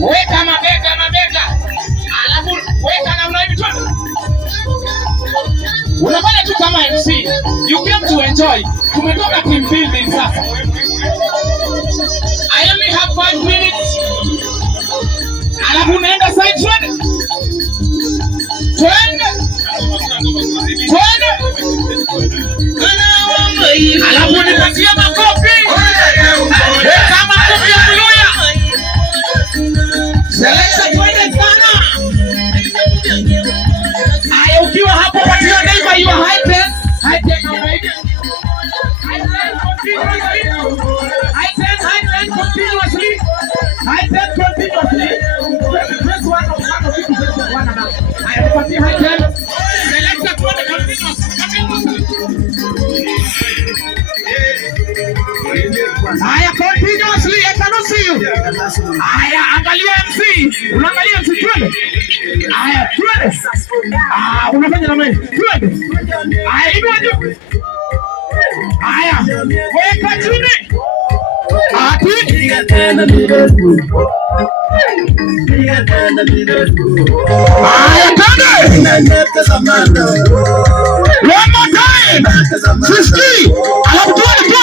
Weka mabega. Alafu weka namna hivi tu. Unafanya tu kama MC. You came to enjoy. Tumetoka team building sasa. I only have 5 minutes. Alafu unaenda side trend. Alafu nipatia makofi. Weka makofi ya Mluya. Seleza twende sana. Aya, ukiwa hapo patia neighbor hiyo high ten na unaige. High ten continuously. Press one of people one now. Aya, patia high ten. Seleza twende continuously. Aya, continuously, I cannot see you. Aya, angalia MC. Unaangalia MC twende. Aya, twende. Unafanya namna hii. Twende. Aya, inua juu. Aya, weka chini. Piga tena mirefu. Aya, twende. One more time. 50. Alafu twende.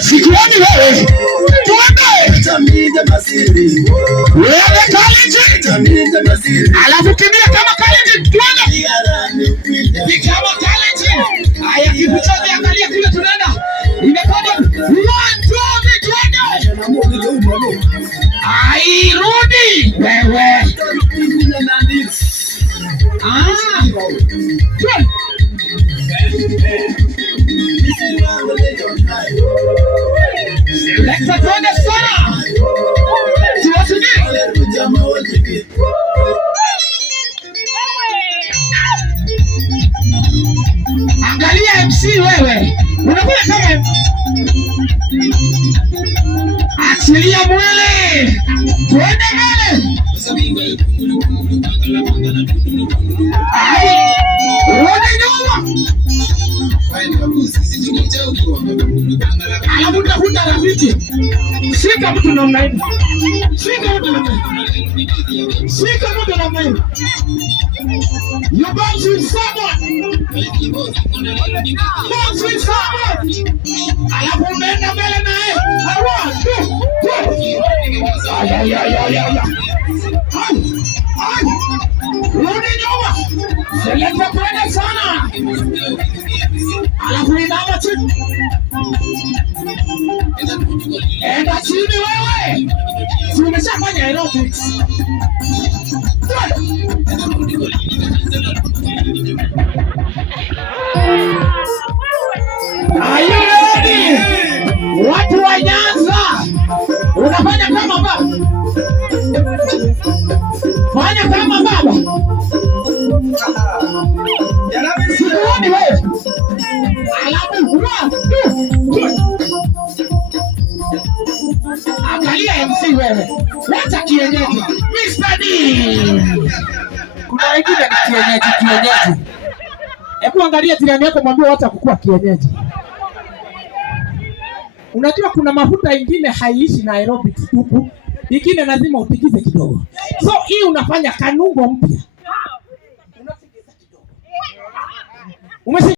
Sikuoni wewe. Wewe college. Alafu kimbia kama college. Twende. Kama college. Aya, kitu chote angalia kule tunaenda. Imekoda. 1 2 twende. Ai, rudi. Wewe. Twende. Selekta twende sana. Siwasini. Angalia MC wewe. Unakula kama achilia mwele. Twende mbele. Rudi nyuma. Alafu tafuta rafiki. Shika mtu namna hii. Shika mtu namna hii. You bounce with someone. Bounce with someone. Alafu unaenda mbele na yeye. 1 2 3. Rudi nyuma. Selekta twende sana. Alafu inama chini. Enda chini wewe. Tumeshafanya aerobics. Are you ready? Watu wa Nyanza. Unafanya kama baba. Fanya kama baba. Sikuoni wewe. Alafu 1 2. Angalia MC wewe. Wacha kienyeji. Mr. D. Kuna wengine ni kienyeji. Hebu angalia jirani yako mwambie wacha kukua kienyeji. Unajua kuna mafuta ingine haiishi na aerobics tupu. Ingine lazima utikize kidogo. So hii unafanya kanungo mpya. Unatikisa kidogo.